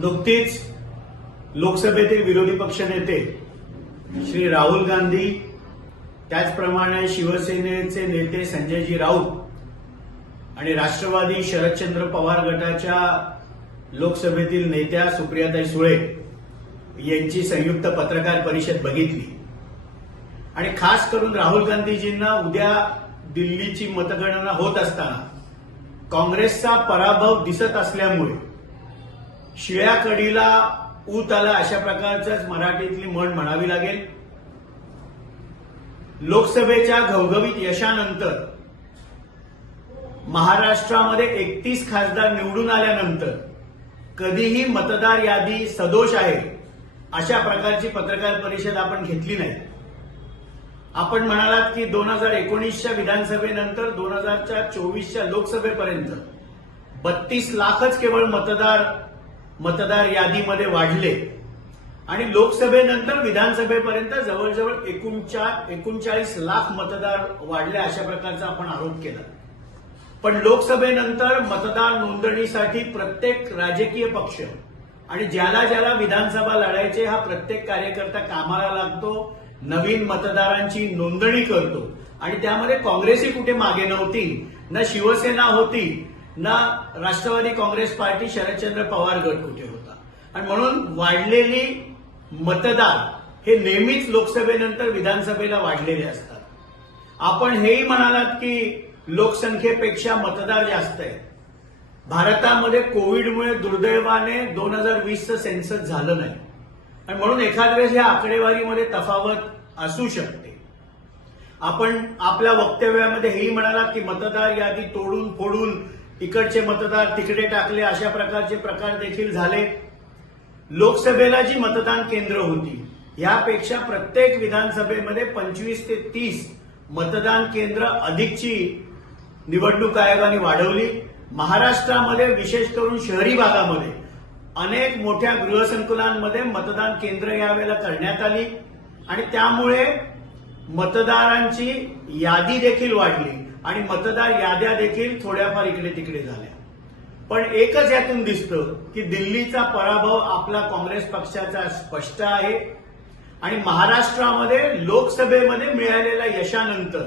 नुकतीच लोकसभेतील विरोधी पक्षनेते श्री राहुल गांधी, त्याचप्रमाणे शिवसेनेचे नेते संजयजी राऊत आणि राष्ट्रवादी शरदचंद्र पवार गटाच्या लोकसभेतील नेत्या सुप्रियाताई सुळे यांची संयुक्त पत्रकार परिषद बघितली आणि खास करून राहुल गांधीजींना उद्या दिल्लीची मतगणना होत असताना काँग्रेसचा पराभव दिसत असल्यामुळे शिळ्या कडीला ऊत आला अशा प्रकारचंच मराठीतली म्हण म्हणावी लागेल. लोकसभेच्या घवघवीत यशानंतर महाराष्ट्रामध्ये 31 खासदार निवडून आल्यानंतर कधीही मतदार यादी सदोष आहे अशा प्रकारची पत्रकार परिषद आपण घेतली नाही. आपण म्हणालात की 2019च्या विधानसभेनंतर 2024च्या लोकसभेपर्यंत 32 लाखच केवळ मतदार यादीमध्ये वाढले आणि लोकसभेनंतर विधानसभेपर्यंत जवळजवळ 39 लाख मतदार वाढले अशा प्रकारचा आपण आरोप केला. पण लोकसभेनंतर मतदार नोंदणीसाठी प्रत्येक राजकीय पक्ष आणि ज्याला ज्याला विधानसभा लढायचे हा प्रत्येक कार्यकर्ता कामाला लागतो, नवीन मतदारांची नोंदणी करतो आणि त्यामध्ये काँग्रेसही कुठे मागे नव्हती, ना शिवसेना होती, ना राष्ट्रवादी काँग्रेस पार्टी शरदचंद्र पवार गट कुठे होता. आणि म्हणून वाढलेली मतदार हे नेहमीच लोकसभेनंतर विधानसभेला वाढलेले असतात. आपण हेही म्हणालात की लोकसंख्येपेक्षा मतदार जास्त आहे. भारतामध्ये कोविडमुळे दुर्दैवाने 2020चं सेन्सस झालं नाही आणि म्हणून एखाद वेळेस या आकडेवारीमध्ये तफावत असू शकते. आपण आपल्या वक्तव्यामध्ये हेही म्हणालात की मतदार यादी तोडून फोडून इकडचे मतदार तिकडे टाकले अशा प्रकारचे प्रकार देखील झाले. लोकसभेला जी मतदान केंद्र होती यापेक्षा प्रत्येक विधानसभेमध्ये 25 ते 30 मतदान केंद्र अधिकची निवडणूक आयोगाने वाढवली. महाराष्ट्रामध्ये विशेष करून शहरी भागामध्ये अनेक मोठ्या गृहसंकुलांमध्ये मतदान केंद्र यावेळेला करण्यात आली आणि त्यामुळे मतदारांची यादी देखील वाढली आणि मतदार याद्या देखील थोड्याफार इकडे तिकडे झाल्या. पण एकच यातून दिसतं की दिल्लीचा पराभव आपला काँग्रेस पक्षाचा स्पष्ट आहे आणि महाराष्ट्रामध्ये लोकसभेमध्ये मिळालेल्या यशानंतर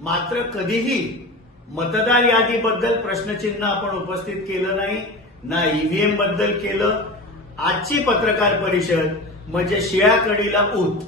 मात्र कधीही मतदार यादीबद्दल प्रश्नचिन्ह आपण उपस्थित केलं नाही, ना ईव्हीएम बद्दल केलं. आजची पत्रकार परिषद म्हणजे शिळ्या कडीला ऊत.